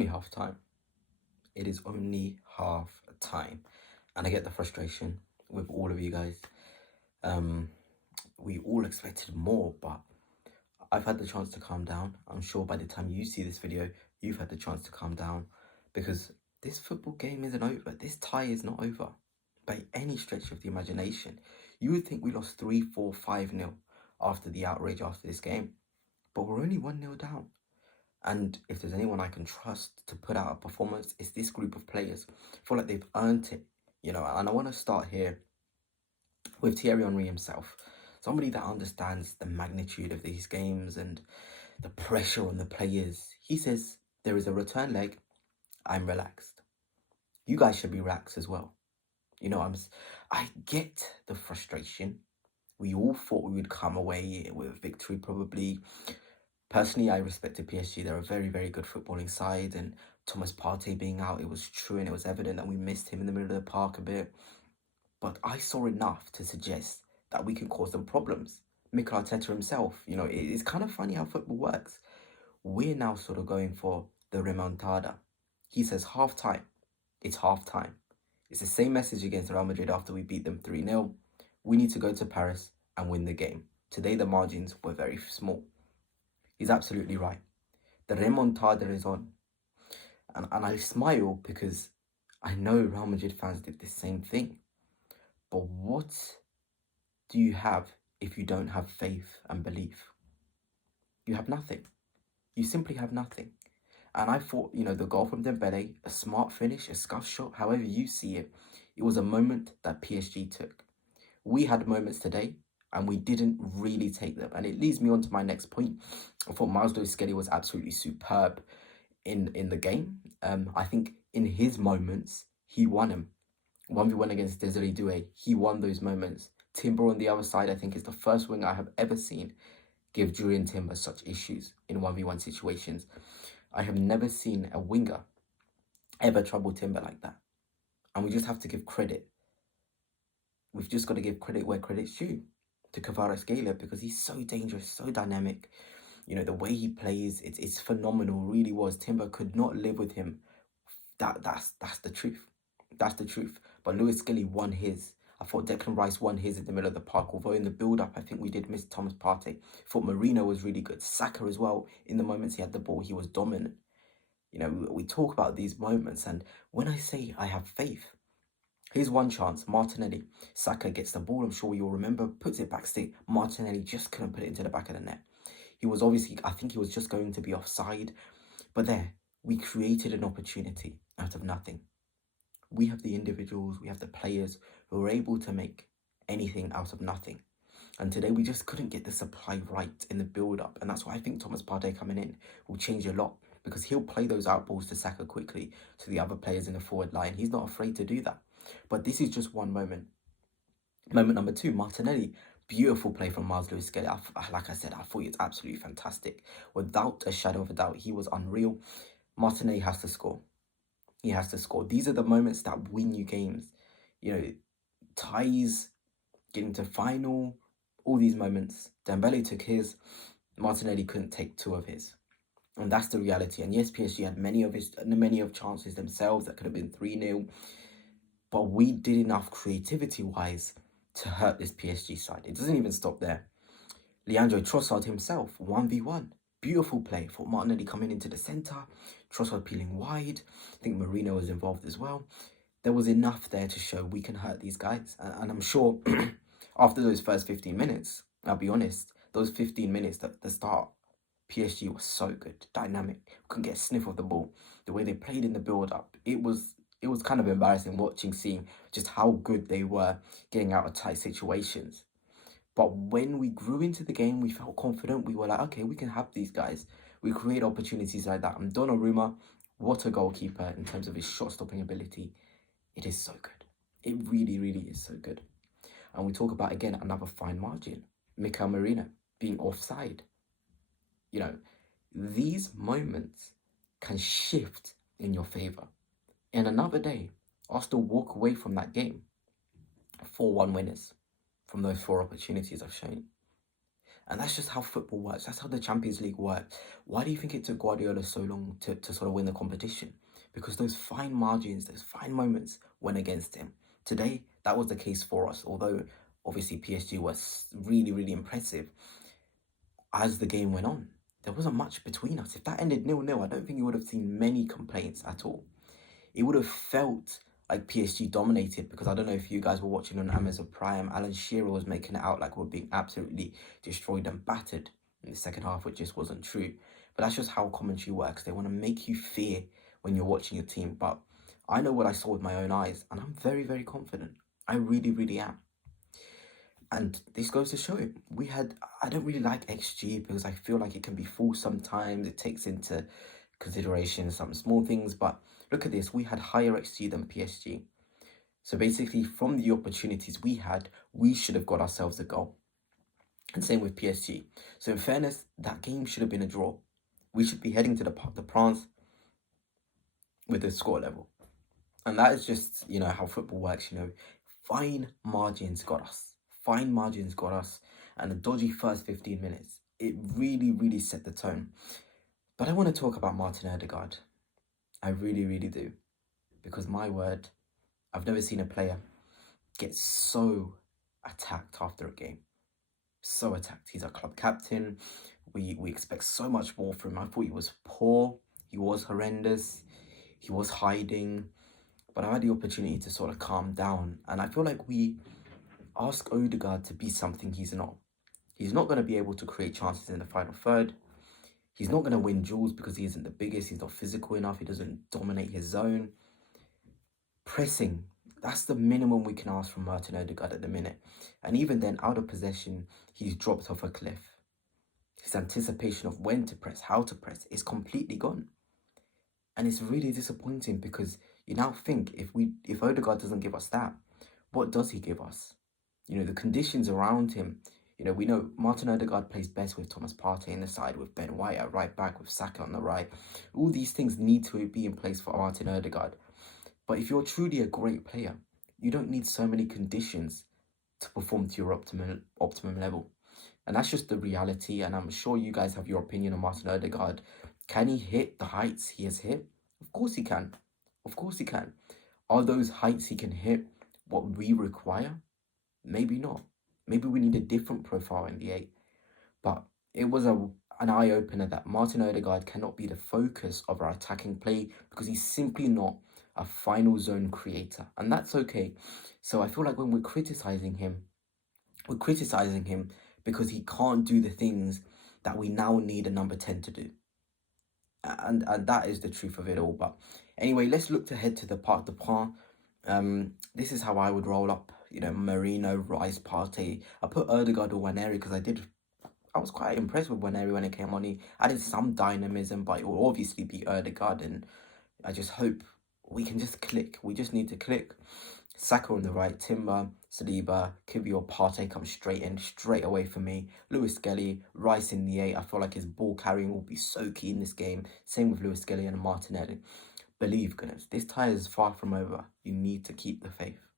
only half time. It is only half time. And I get the frustration with all of you guys. We all expected more, but I've had the chance to calm down. I'm sure by the time you see this video, you've had the chance to calm down, because this football game isn't over. This tie is not over by any stretch of the imagination. You would think we lost 3, 4, 5-0 after the outrage after this game, but we're only 1-0 down. And if there's anyone I can trust to put out a performance, it's this group of players. I feel like they've earned it, and I want to start here with Thierry Henry himself. Somebody that understands the magnitude of these games and the pressure on the players. He says, there is a return leg, I'm relaxed. You guys should be relaxed as well. I get the frustration. We all thought we would come away with a victory probably. Personally, I respected PSG. They're a very, very good footballing side, and Thomas Partey being out, it was true and it was evident that we missed him in the middle of the park a bit. But I saw enough to suggest that we can cause them problems. Mikel Arteta himself, it's kind of funny how football works. We're now sort of going for the remontada. He says half time. It's half time. It's the same message against Real Madrid after we beat them 3-0. We need to go to Paris and win the game. Today the margins were very small. He's absolutely right. The remontada is on. And I smile because I know Real Madrid fans did the same thing. But what do you have if you don't have faith and belief? You have nothing. You simply have nothing. And I thought, the goal from Dembele, a smart finish, a scuff shot, however you see it, it was a moment that PSG took. We had moments today, and we didn't really take them. And it leads me on to my next point. I thought Odegaard was absolutely superb in the game. I think in his moments, he won him. 1v1 against Desiree Doué, he won those moments. Timber on the other side, I think, is the first winger I have ever seen give Julian Timber such issues in 1v1 situations. I have never seen a winger ever trouble Timber like that. And we just have to give credit. We've just got to give credit where credit's due to Kvaratskhelia, because he's so dangerous, so dynamic. The way he plays, it's phenomenal, really was. Timber could not live with him. That's the truth. That's the truth. But Lewis Skelly won his. I thought Declan Rice won his in the middle of the park, although in the build-up, I think we did miss Thomas Partey. I thought Marino was really good. Saka as well. In the moments he had the ball, he was dominant. We talk about these moments, and when I say I have faith, here's one chance. Martinelli. Saka gets the ball, I'm sure you'll remember, puts it back stick. Martinelli just couldn't put it into the back of the net. He was obviously, I think he was just going to be offside. But there, we created an opportunity out of nothing. We have the individuals, we have the players who are able to make anything out of nothing. And today we just couldn't get the supply right in the build-up. And that's why I think Thomas Partey coming in will change a lot, because he'll play those out balls to Saka quickly to the other players in the forward line. He's not afraid to do that. But this is just one moment. Moment number 2, Martinelli. Beautiful play from Miles Lewis-Skelly. Like I said, I thought he was absolutely fantastic. Without a shadow of a doubt, he was unreal. Martinelli has to score. He has to score. These are the moments that win you games. Ties, getting to final, all these moments. Dembele took his. Martinelli couldn't take 2 of his. And that's the reality. And yes, PSG had many of chances themselves that could have been 3-0. But we did enough creativity-wise to hurt this PSG side. It doesn't even stop there. Leandro Trossard himself, 1v1. Beautiful play for Martinelli coming into the centre. Trossard peeling wide. I think Marino was involved as well. There was enough there to show we can hurt these guys. And I'm sure after those first 15 minutes, I'll be honest, those 15 minutes at the start, PSG was so good, dynamic. Couldn't get a sniff of the ball. The way they played in the build-up, it was kind of embarrassing seeing just how good they were getting out of tight situations. But when we grew into the game, we felt confident. We were like, okay, we can have these guys. We create opportunities like that. And Donnarumma, what a goalkeeper in terms of his shot-stopping ability. It is so good. It really, really is so good. And we talk about, again, another fine margin. Mikel Marino being offside. These moments can shift in your favour. In another day, Arsenal walk away from that game 4-1 winners from those 4 opportunities I've shown. And that's just how football works. That's how the Champions League works. Why do you think it took Guardiola so long to sort of win the competition? Because those fine margins, those fine moments went against him. Today, that was the case for us. Although, obviously, PSG was really, really impressive as the game went on. There wasn't much between us. If that ended 0-0, I don't think you would have seen many complaints at all. It would have felt like PSG dominated, because I don't know if you guys were watching on Amazon Prime, Alan Shearer was making it out like we're being absolutely destroyed and battered in the second half, which just wasn't true. But that's just how commentary works. They want to make you fear when you're watching your team. But I know what I saw with my own eyes, and I'm very, very confident. I really, really am. And this goes to show it. I don't really like XG because I feel like it can be false sometimes. It takes into consideration some small things, but look at this. We had higher XG than PSG. So basically, from the opportunities we had, we should have got ourselves a goal. And same with PSG. So in fairness, that game should have been a draw. We should be heading to the Parc des Princes with a score level. And that is just, how football works, Fine margins got us. Fine margins got us. And the dodgy first 15 minutes, it really, really set the tone. But I want to talk about Martin Odegaard. I really, really do. Because my word, I've never seen a player get so attacked after a game. So attacked. He's our club captain. We expect so much more from him. I thought he was poor. He was horrendous. He was hiding. But I had the opportunity to sort of calm down. And I feel like we ask Odegaard to be something he's not. He's not going to be able to create chances in the final third. He's not going to win duels because he isn't the biggest. He's not physical enough. He doesn't dominate his zone. Pressing, that's the minimum we can ask from Martin Odegaard at the minute. And even then, out of possession, he's dropped off a cliff. His anticipation of when to press, how to press, is completely gone. And it's really disappointing because you now think if Odegaard doesn't give us that, what does he give us? The conditions around him. We know Martin Odegaard plays best with Thomas Partey in the side, with Ben White at right back, with Saka on the right. All these things need to be in place for Martin Odegaard. But if you're truly a great player, you don't need so many conditions to perform to your optimum level. And that's just the reality. And I'm sure you guys have your opinion on Martin Odegaard. Can he hit the heights he has hit? Of course he can. Of course he can. Are those heights he can hit what we require? Maybe not. Maybe we need a different profile in the 8. But it was an eye-opener that Martin Odegaard cannot be the focus of our attacking play because he's simply not a final zone creator. And that's okay. So I feel like when we're criticizing him because he can't do the things that we now need a number 10 to do. And that is the truth of it all. But anyway, let's look ahead to the Parc des Princes. This is how I would roll up. Marino, Rice, Partey. I put Odegaard or Waneri because I was quite impressed with Waneri when it came on. He added some dynamism, but it will obviously be Odegaard. And I just hope we can just click. We just need to click. Saka on the right, Timber, Saliba, Kiwior or Partey come straight away for me. Lewis Skelly, Rice in the 8. I feel like his ball carrying will be so key in this game. Same with Lewis Skelly and Martinelli. Believe, goodness, this tie is far from over. You need to keep the faith.